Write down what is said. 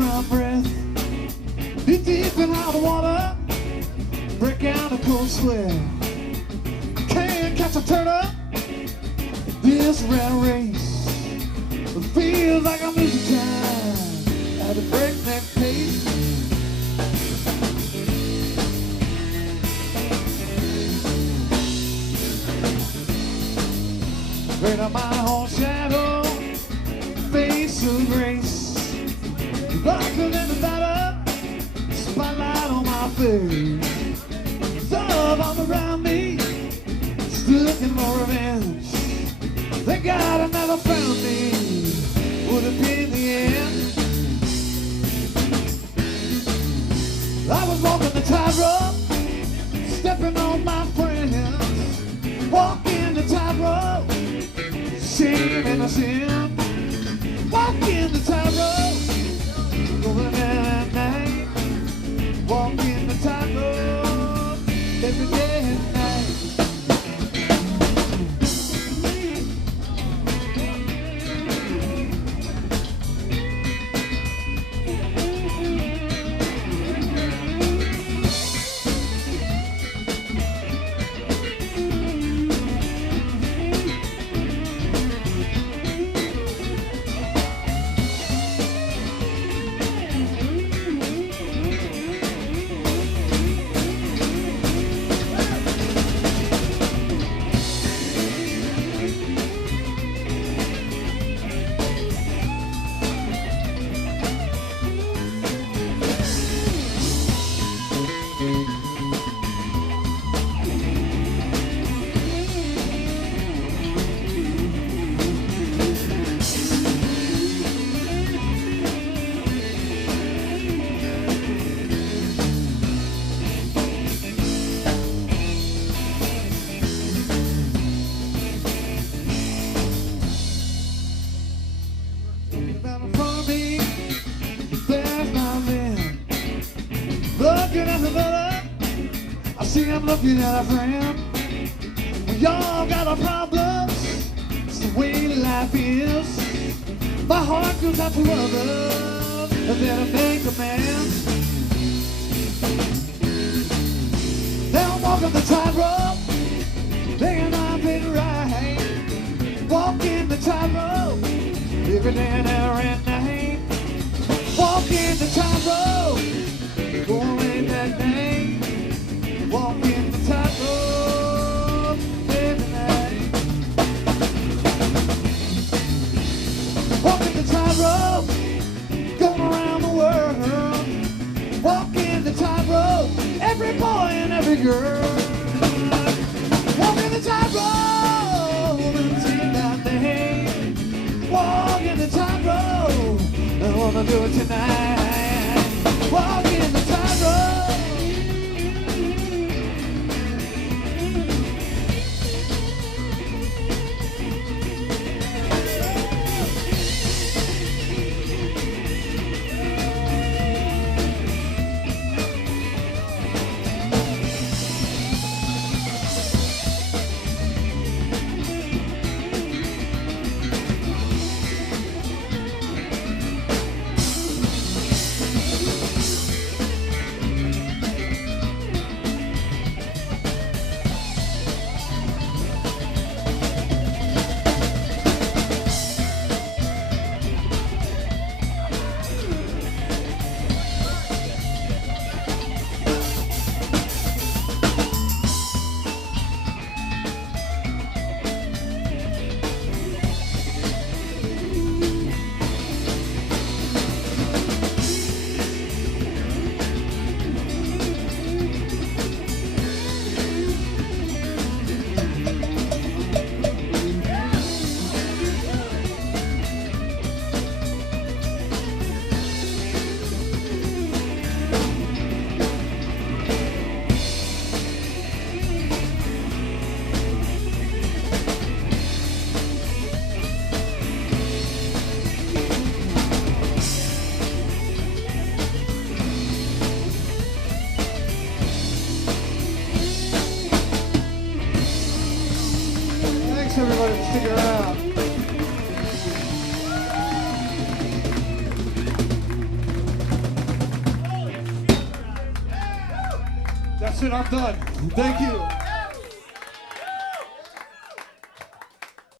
my breath. Deep, deep in hot water, break out a cold sweat. Can't catch a turtle, this rat race. It feels like I'm losing time at a breakneck pace. Afraid of my own shadow, face of grace. Darker than the batter, spotlight on my face. Love all around me, still looking for revenge. Thank God I never found me, would it be in the end? I was walking the tightrope, stepping on my friends. Walking the tightrope, shame and a sin. Walking the tightrope, going at night. Walking the tightrope, every day and night. I'm looking at a friend. We all got our problems, it's the way life is. My heart goes out to others, and then I make amends. Now I'm walking the tightrope, thinking I'm being right. Walking the tightrope, every day and every night. Walking the tightrope, going that night. Walking the tightrope every night. Walking the tightrope, going around the world. Walking the tightrope, every boy and every girl. Walking the tightrope, until that day. Walking the tightrope, I wanna do it tonight. Walking the tightrope. Everybody to stick around. That's it, I'm done. Thank you.